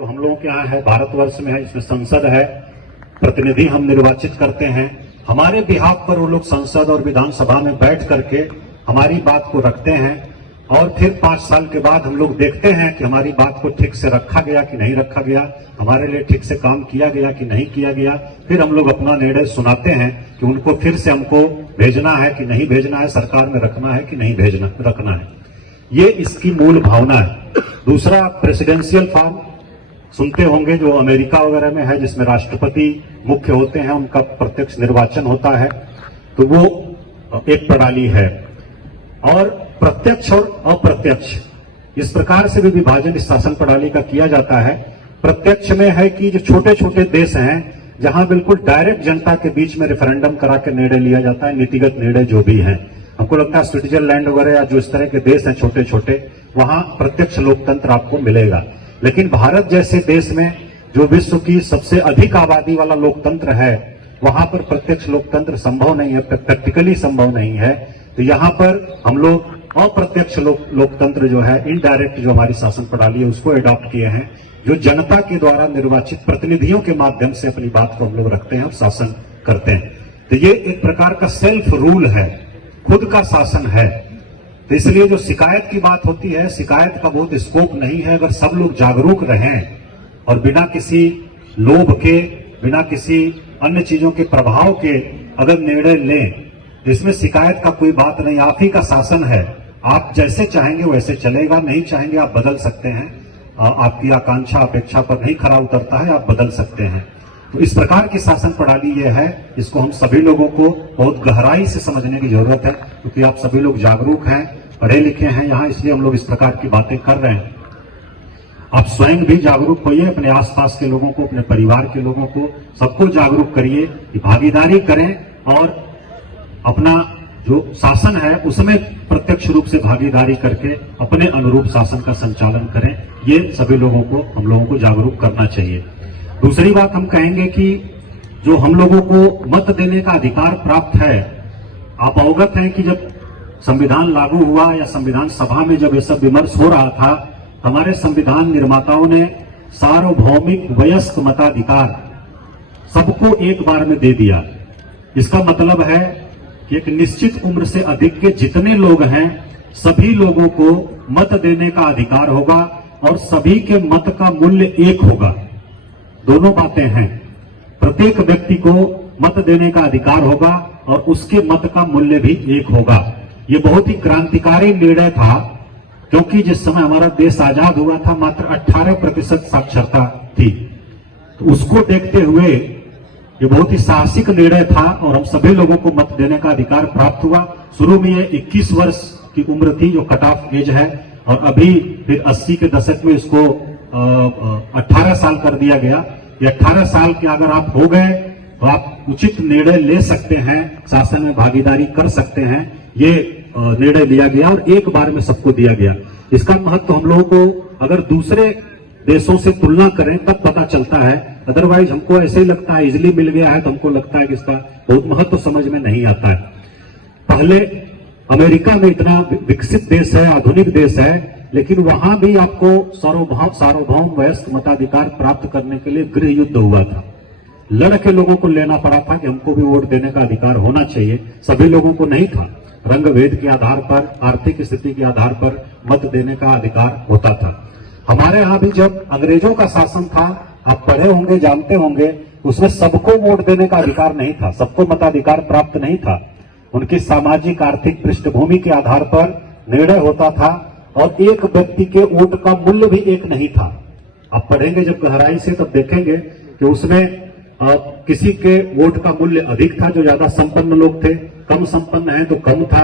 जो हम लोगों के यहाँ है, भारतवर्ष में है, इसमें संसद है, प्रतिनिधि हम निर्वाचित करते हैं। हमारे बिहाफ पर वो लोग संसद और विधानसभा में बैठ करके हमारी बात को रखते हैं और फिर 5 साल के बाद हम लोग देखते हैं कि हमारी बात को ठीक से रखा गया कि नहीं रखा गया, हमारे लिए ठीक से काम किया गया कि नहीं किया गया। फिर हम लोग अपना निर्णय सुनाते हैं कि उनको फिर से हमको भेजना है कि नहीं भेजना है, सरकार में रखना है कि नहीं रखना है। ये इसकी मूल भावना है। दूसरा, प्रेसिडेंशियल फॉर्म सुनते होंगे जो अमेरिका वगैरह में है, जिसमें राष्ट्रपति मुख्य होते हैं, उनका प्रत्यक्ष निर्वाचन होता है, तो वो एक प्रणाली है। और प्रत्यक्ष और अप्रत्यक्ष इस प्रकार से भी विभाजन इस शासन प्रणाली का किया जाता है। प्रत्यक्ष में है कि जो छोटे छोटे देश हैं, जहां बिल्कुल डायरेक्ट जनता के बीच में रेफरेंडम करा के निर्णय लिया जाता है, नीतिगत निर्णय जो भी है। हमको लगता है स्विट्जरलैंड वगैरह या जो इस तरह के देश हैं छोटे छोटे, वहां प्रत्यक्ष लोकतंत्र आपको मिलेगा। लेकिन भारत जैसे देश में जो विश्व की सबसे अधिक आबादी वाला लोकतंत्र है, वहां पर प्रत्यक्ष लोकतंत्र संभव नहीं है, प्रैक्टिकली संभव नहीं है। तो यहाँ पर हम लोग अप्रत्यक्ष लोकतंत्र जो है, इनडायरेक्ट जो हमारी शासन प्रणाली है, उसको एडॉप्ट किए हैं, जो जनता के द्वारा निर्वाचित प्रतिनिधियों के माध्यम से अपनी बात को हम लोग रखते हैं और शासन करते हैं। तो ये एक प्रकार का सेल्फ रूल है, खुद का शासन है। तो इसलिए जो शिकायत की बात होती है, शिकायत का बहुत स्कोप नहीं है। अगर सब लोग जागरूक रहें और बिना किसी लोभ के, बिना किसी अन्य चीजों के प्रभाव के अगर निर्णय लें, तो इसमें शिकायत का कोई बात नहीं। आप ही का शासन है, आप जैसे चाहेंगे वैसे चलेगा, नहीं चाहेंगे आप बदल सकते हैं। आपकी आकांक्षा अपेक्षा पर नहीं खरा उतरता है, आप बदल सकते हैं। तो इस प्रकार की शासन प्रणाली ये है, इसको हम सभी लोगों को बहुत गहराई से समझने की जरूरत है, क्योंकि आप सभी लोग जागरूक हैं, पढ़े लिखे हैं यहाँ, इसलिए हम लोग इस प्रकार की बातें कर रहे हैं। आप स्वयं भी जागरूक होइए, अपने आसपास के लोगों को, अपने परिवार के लोगों को, सबको जागरूक करिए कि भागीदारी करें और अपना जो शासन है उसमें प्रत्यक्ष रूप से भागीदारी करके अपने अनुरूप शासन का संचालन करें। ये सभी लोगों को, हम लोगों को जागरूक करना चाहिए। दूसरी बात हम कहेंगे कि जो हम लोगों को मत देने का अधिकार प्राप्त है, आप अवगत हैं कि जब संविधान लागू हुआ या संविधान सभा में जब ये सब विमर्श हो रहा था, हमारे संविधान निर्माताओं ने सार्वभौमिक वयस्क मताधिकार सबको एक बार में दे दिया। इसका मतलब है कि एक निश्चित उम्र से अधिक के जितने लोग हैं, सभी लोगों को मत देने का अधिकार होगा और सभी के मत का मूल्य एक होगा। दोनों बातें हैं, प्रत्येक व्यक्ति को मत देने का अधिकार होगा और उसके मत का मूल्य भी एक होगा। ये बहुत ही क्रांतिकारी निर्णय था, क्योंकि जिस समय हमारा देश आजाद हुआ था मात्र 18% साक्षरता थी। तो उसको देखते हुए ये बहुत ही साहसिक निर्णय था और हम सभी लोगों को मत देने का अधिकार प्राप्त हुआ। शुरू में ये 21 वर्ष की उम्र थी जो कट ऑफ एज है, और अभी फिर 80 के दशक में इसको 18 साल कर दिया गया। ये 18 साल के अगर आप हो गए तो आप उचित निर्णय ले सकते हैं, शासन में भागीदारी कर सकते हैं। ये निर्णय लिया गया और एक बार में सबको दिया गया। इसका महत्व हम लोगों को अगर दूसरे देशों से तुलना करें तब पता चलता है, अदरवाइज हमको ऐसे ही लगता है इजिली मिल गया है, तो हमको लगता है कि इसका बहुत महत्व समझ में नहीं आता है। पहले अमेरिका में इतना विकसित देश है, आधुनिक देश है, लेकिन वहां भी आपको सार्वभौम वयस्क मताधिकार प्राप्त करने के लिए गृह युद्ध हुआ था। लड़ के लोगों को लेना पड़ा था कि हमको भी वोट देने का अधिकार होना चाहिए। सभी लोगों को नहीं था, रंग भेद के आधार पर, आर्थिक स्थिति के आधार पर मत देने का अधिकार होता था। हमारे यहाँ भी जब अंग्रेजों का शासन था, आप पढ़े होंगे, जानते होंगे, उसमें सबको वोट देने का अधिकार नहीं था, सबको मताधिकार प्राप्त नहीं था। उनकी सामाजिक आर्थिक पृष्ठभूमि के आधार पर निर्णय होता था और एक व्यक्ति के वोट का मूल्य भी एक नहीं था। आप पढ़ेंगे जब गहराई से तब देखेंगे कि उसमें किसी के वोट का मूल्य अधिक था जो ज्यादा संपन्न लोग थे, कम संपन्न है तो कम था।